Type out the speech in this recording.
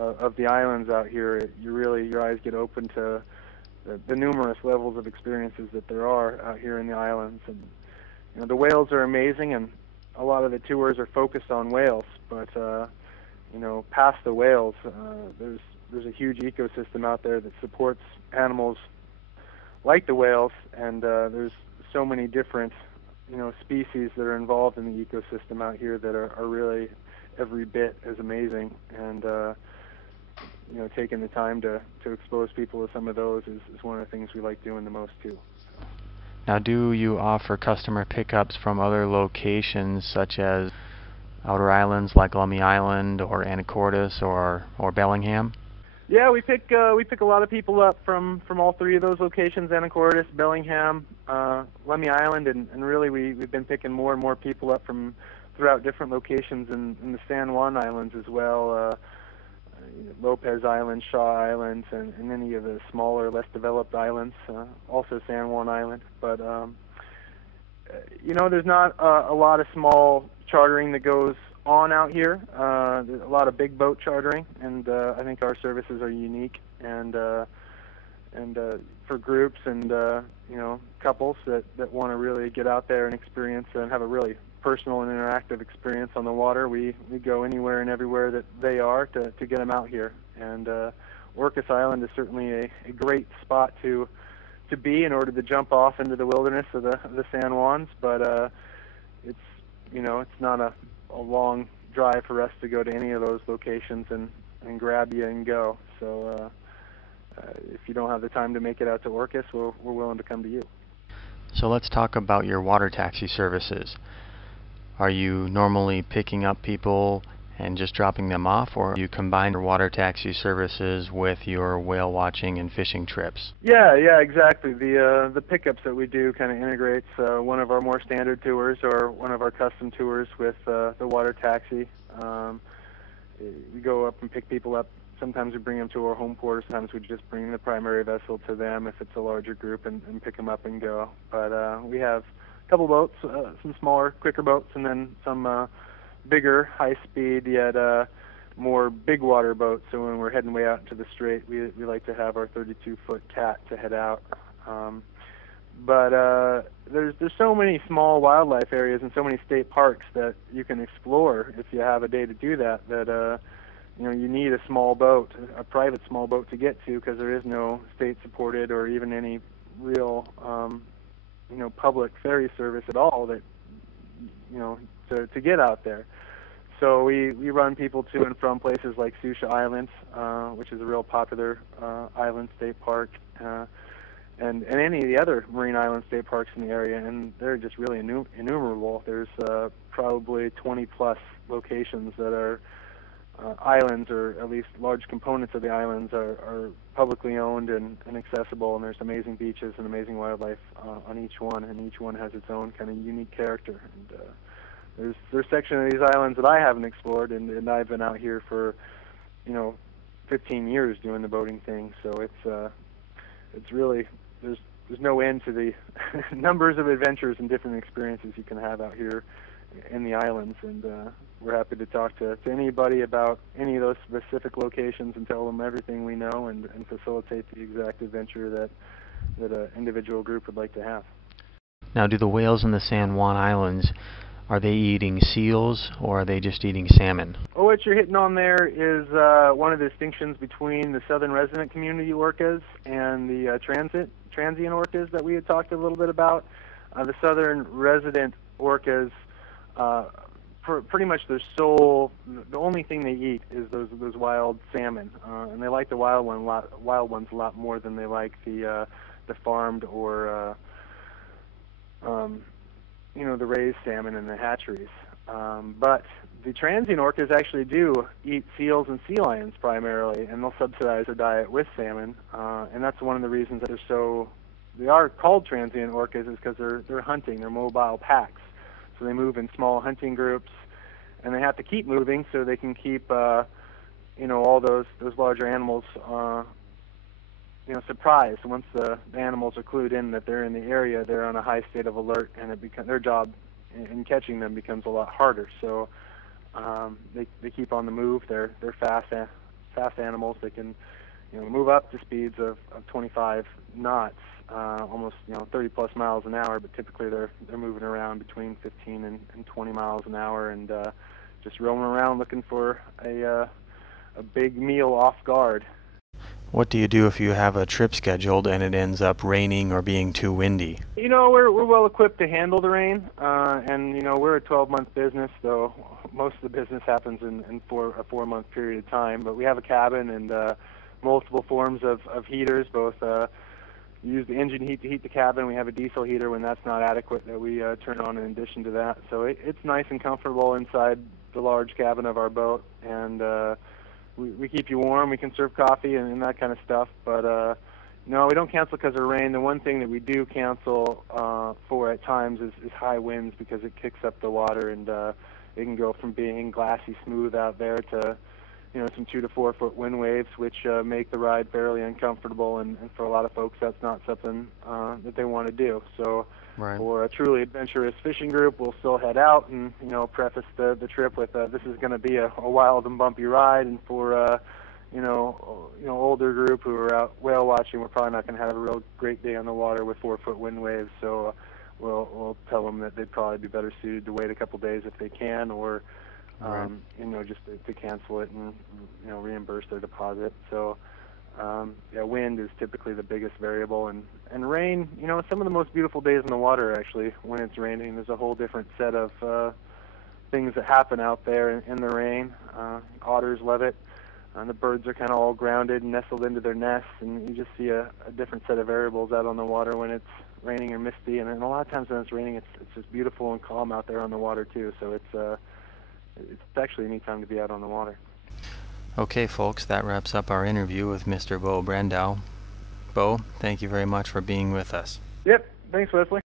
of the islands out here, your eyes get open to the numerous levels of experiences that there are out here in the islands. And the whales are amazing, and a lot of the tours are focused on whales. But past the whales, there's a huge ecosystem out there that supports animals like the whales, and there's so many different species that are involved in the ecosystem out here that are really every bit as amazing. And taking the time to expose people to some of those is one of the things we like doing the most too. Now, do you offer customer pickups from other locations such as outer islands like Lummi Island or Anacortes or Bellingham? Yeah, we pick a lot of people up from all three of those locations: Anacortes, Bellingham, Lummi Island, and really we've been picking more and more people up from throughout different locations in the San Juan Islands as well. Lopez Island, Shaw Island, and any of the smaller, less developed islands, also San Juan Island. But there's not a lot of small chartering that goes on out here. There's a lot of big boat chartering, and I think our services are unique and for groups and couples that want to really get out there and experience and have a really personal and interactive experience on the water. We go anywhere and everywhere that they are to get them out here. And Orcas Island is certainly a great spot to be in order to jump off into the wilderness of the San Juans. But it's not a long drive for us to go to any of those locations and grab you and go. So if you don't have the time to make it out to Orcas, we're willing to come to you. So let's talk about your water taxi services. Are you normally picking up people and just dropping them off, or you combine your water taxi services with your whale watching and fishing trips? Yeah, exactly. The pickups that we do kind of integrates one of our more standard tours or one of our custom tours with the water taxi. We go up and pick people up. Sometimes we bring them to our home port. Sometimes we just bring the primary vessel to them if it's a larger group and pick them up and go. But we have couple boats, some smaller, quicker boats, and then some bigger, high-speed, yet more big water boats. So when we're heading way out into the strait, we like to have our 32-foot cat to head out. But there's so many small wildlife areas and so many state parks that you can explore if you have a day to do that. That you need a small boat, a private small boat to get to, because there is no state-supported or even any real public ferry service at all that to get out there. So we run people to and from places like Susha Island, which is a real popular island state park, and any of the other marine island state parks in the area, and they're just really innumerable. There's probably 20 plus locations that are islands, or at least large components of the islands are publicly owned and accessible, and there's amazing beaches and amazing wildlife on each one, and each one has its own kind of unique character. And there's sections of these islands that I haven't explored, and I've been out here for 15 years doing the boating thing, so it's really there's no end to the numbers of adventures and different experiences you can have out here in the islands. And we're happy to talk to anybody about any of those specific locations and tell them everything we know and facilitate the exact adventure that an individual group would like to have. Now, do the whales in the San Juan Islands, are they eating seals or are they just eating salmon? Oh, what you're hitting on there is one of the distinctions between the southern resident community orcas and the transient orcas that we had talked a little bit about. The southern resident orcas, pretty much the only thing they eat is those wild salmon, and they like the wild ones a lot more than they like the farmed or the raised salmon in the hatcheries. But the transient orcas actually do eat seals and sea lions primarily, and they'll subsidize their diet with salmon, and that's one of the reasons that they are called transient orcas, is because they're hunting, they're mobile packs. So they move in small hunting groups, and they have to keep moving so they can keep all those larger animals surprised. Once the animals are clued in that they're in the area, they're on a high state of alert, and their job in catching them becomes a lot harder. So they keep on the move. They're fast fast animals. They can, move up to speeds of 25 knots, almost 30 plus miles an hour. But typically they're moving around between 15 and 20 miles an hour, and just roaming around looking for a big meal off guard. What do you do if you have a trip scheduled and it ends up raining or being too windy? We're well equipped to handle the rain, and we're a 12-month business, so most of the business happens in a 4-month period of time. But we have a cabin and multiple forms of heaters. Both use the engine heat to heat the cabin. We have a diesel heater when that's not adequate that we turn on in addition to that. So it's nice and comfortable inside the large cabin of our boat, and we keep you warm. We can serve coffee and that kind of stuff, but no, we don't cancel because of rain. The one thing that we do cancel for at times is high winds, because it kicks up the water, and it can go from being glassy smooth out there to some 2 to 4 foot wind waves, which make the ride fairly uncomfortable, and for a lot of folks that's not something that they want to do. So Right. For a truly adventurous fishing group, we'll still head out and preface the trip with this is going to be a wild and bumpy ride. And for older group who are out whale watching, we're probably not going to have a real great day on the water with 4-foot wind waves. So we'll tell them that they'd probably be better suited to wait a couple days if they can, or Right. just to cancel it and reimburse their deposit. So wind is typically the biggest variable, and rain. Some of the most beautiful days in the water actually when it's raining. There's a whole different set of things that happen out there in the rain. Otters love it. The birds are kind of all grounded and nestled into their nests, and you just see a different set of variables out on the water when it's raining or misty. And then a lot of times when it's raining, it's just beautiful and calm out there on the water too. So it's actually a neat time to be out on the water. Okay, folks, that wraps up our interview with Mr. Beau Brandow. Beau, thank you very much for being with us. Yep. Thanks, Wesley.